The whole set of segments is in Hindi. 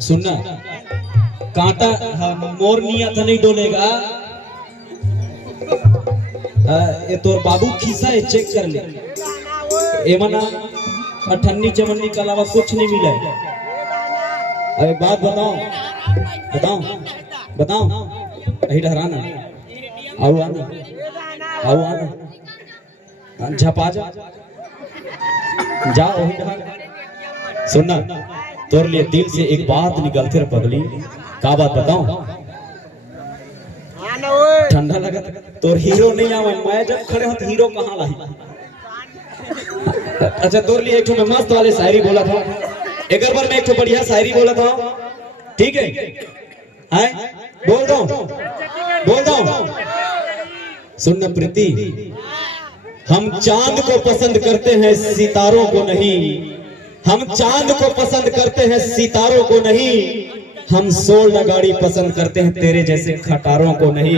सुनना, कांटा मोर निया था नहीं डोलेगा। ये तो बाबू खीसा है, चेक कर ले। एमना अठन्नी चमन्नी के अलावा कुछ नहीं मिला है। अरे बात बताओ बताओ बताओ, यही डराना। आओ आना, आओ आना, झपा जा वही डरा। सुनना, तोर लिए दिल से एक बात निकलते रह पगली। का बात बताऊं? ठंडा लगा तोर हीरो नहीं आवे, मैं जब खड़े हो तो हीरो कहाँ लाई। अच्छा, तोर लिए एक मैं मस्त वाले शायरी बोला था। एक बार मैं एक बढ़िया शायरी बोला था, ठीक है? हैं? बोल दो। सुनना प्रीति, हम चांद को पसंद करते हैं सितारों को नहीं। हम चांद को पसंद करते हैं सितारों को नहीं। हम सोलह गाड़ी पसंद करते हैं तेरे जैसे खटारों को नहीं।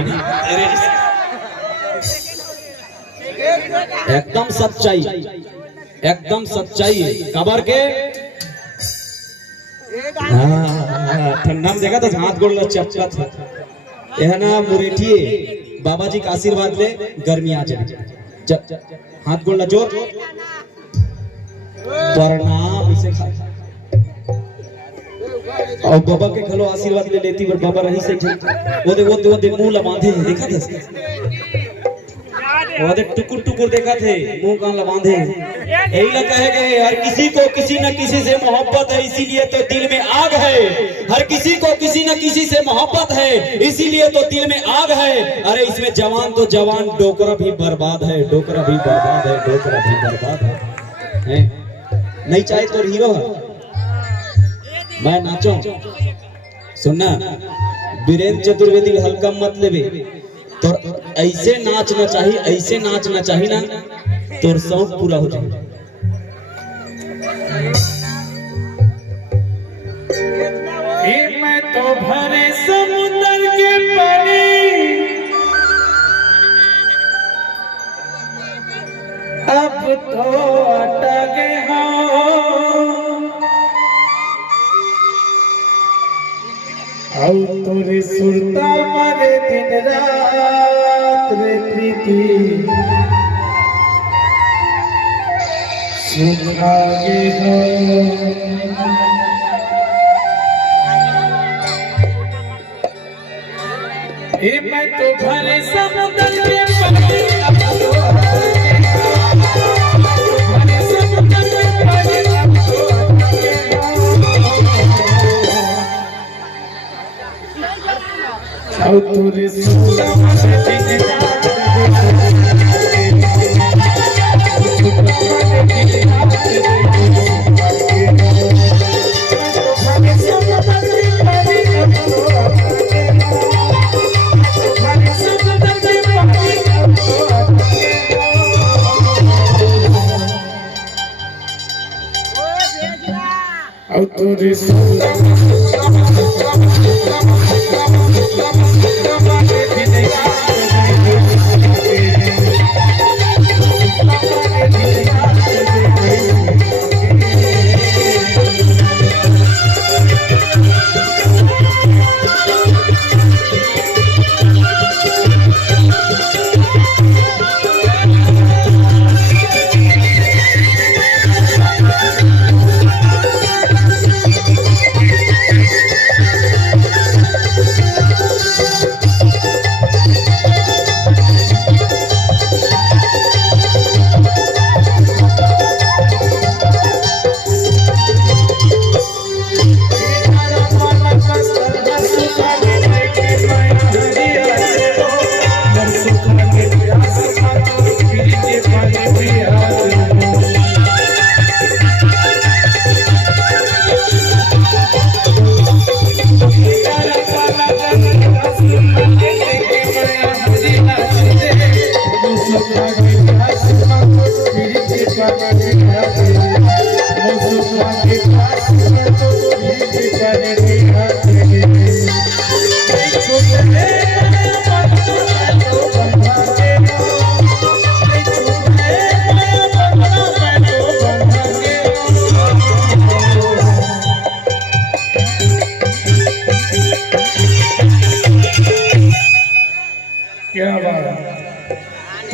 एकदम सच्चाई, एकदम सच्चाई। कबर के ठंडा में देखा था, हाथ गोड़ चपका था। यह ना मुरेठिए बाबा जी का आशीर्वाद ले, गर्मी आ जाए। हाथ गोड़ जोर प्रणाम इसे खा। और बाबा के खलो आशीर्वाद ले लेती, पर बाबा रही से वो दे मुंह लबांधे देखा था। वो दे टुकुर टुकुर देखा थे, मुंह कहाँ लबांधे। यही लगा है कि हर किसी को किसी न किसी से मोहब्बत है, इसीलिए तो दिल में आग है। हर किसी को किसी न किसी से मोहब्बत है, इसीलिए तो दिल में आग है। अरे इसमें जवान तो जवान, डोकरा भी बर्बाद है, डोकरा भी बर्बाद है, डोकरा भी बर्बाद है। नहीं चाहे तो हीरो है, मैं नाचो। सुनना, वीरेंद्र चतुर्वेदी हल्का मत लेवे। तो ऐसे नाचना चाहिए, ऐसे नाचना चाहिए ना, तो शौक पूरा हो जाए। मैं तो भरे समुद्र के पानी, अब तो अटक गया। और तोरे सुरता मरे दिन रात रे प्रीति, सुखा गे हो। मैं तो भरे समुद्र के पानी, अब तो भरे समुद्र के पानी, अब तो और तोरे सुरता मरे दिन रात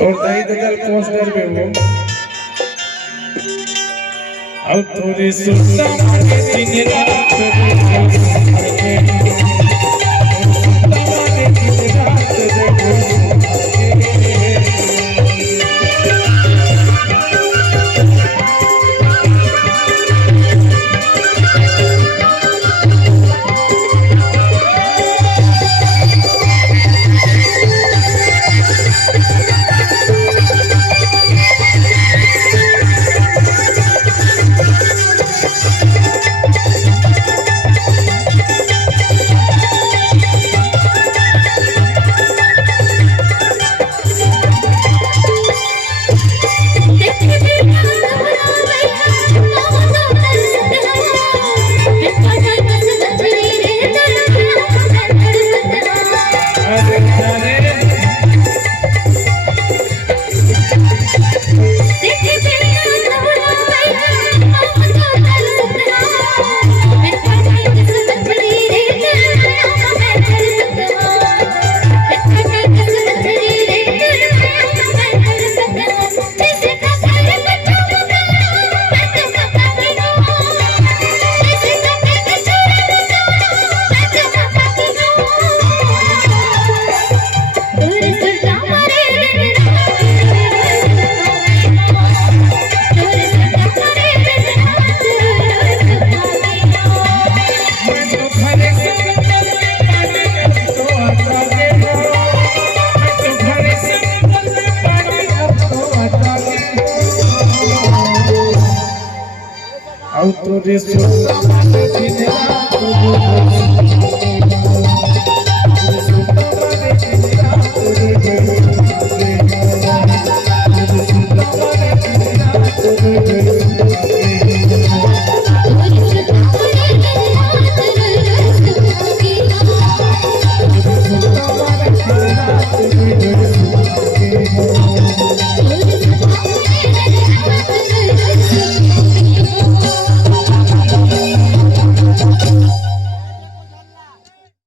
और दाई ददल पोस्टर में वो और थोड़ी सुनता के दिन रात और थोड़ी सुनता